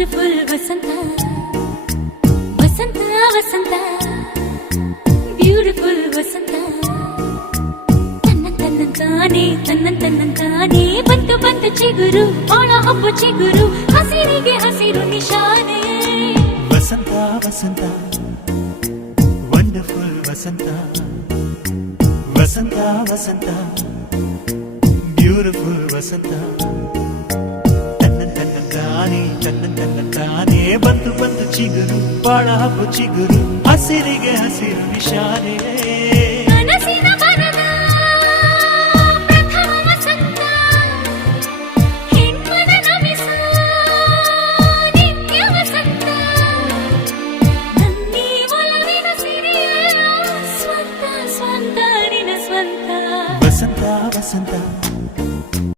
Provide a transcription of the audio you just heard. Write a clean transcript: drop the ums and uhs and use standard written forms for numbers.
wonderful ವಸಂತ ವಸಂತ ವಸಂತ beautiful ವಸಂತ ತನ್ನಂತಾನೆ ಬಂತು ಬಂತು ಚಿಗುರು ಬಾಳ ಹಬ್ಬ ಚಿಗುರು ಹಸಿರಿಗೆ ಹಸಿರು ನಿಶಾನೆ ವಸಂತ ವಸಂತ ವಂಡರ್ಫುಲ್ ವಸಂತ ವಸಂತ ವಸಂತ ಬ್ಯೂಟಿಫುಲ್ ವಸಂತ ತನ್ನಂತಾನೆ ಬಂತು ಬಂತು ಚಿಗುರು ಬಾಳ ಹಬ್ಬ ಚಿಗುರು ಹಸಿರಿಗೆ ಹಸಿರು ನಿಶಾನೆ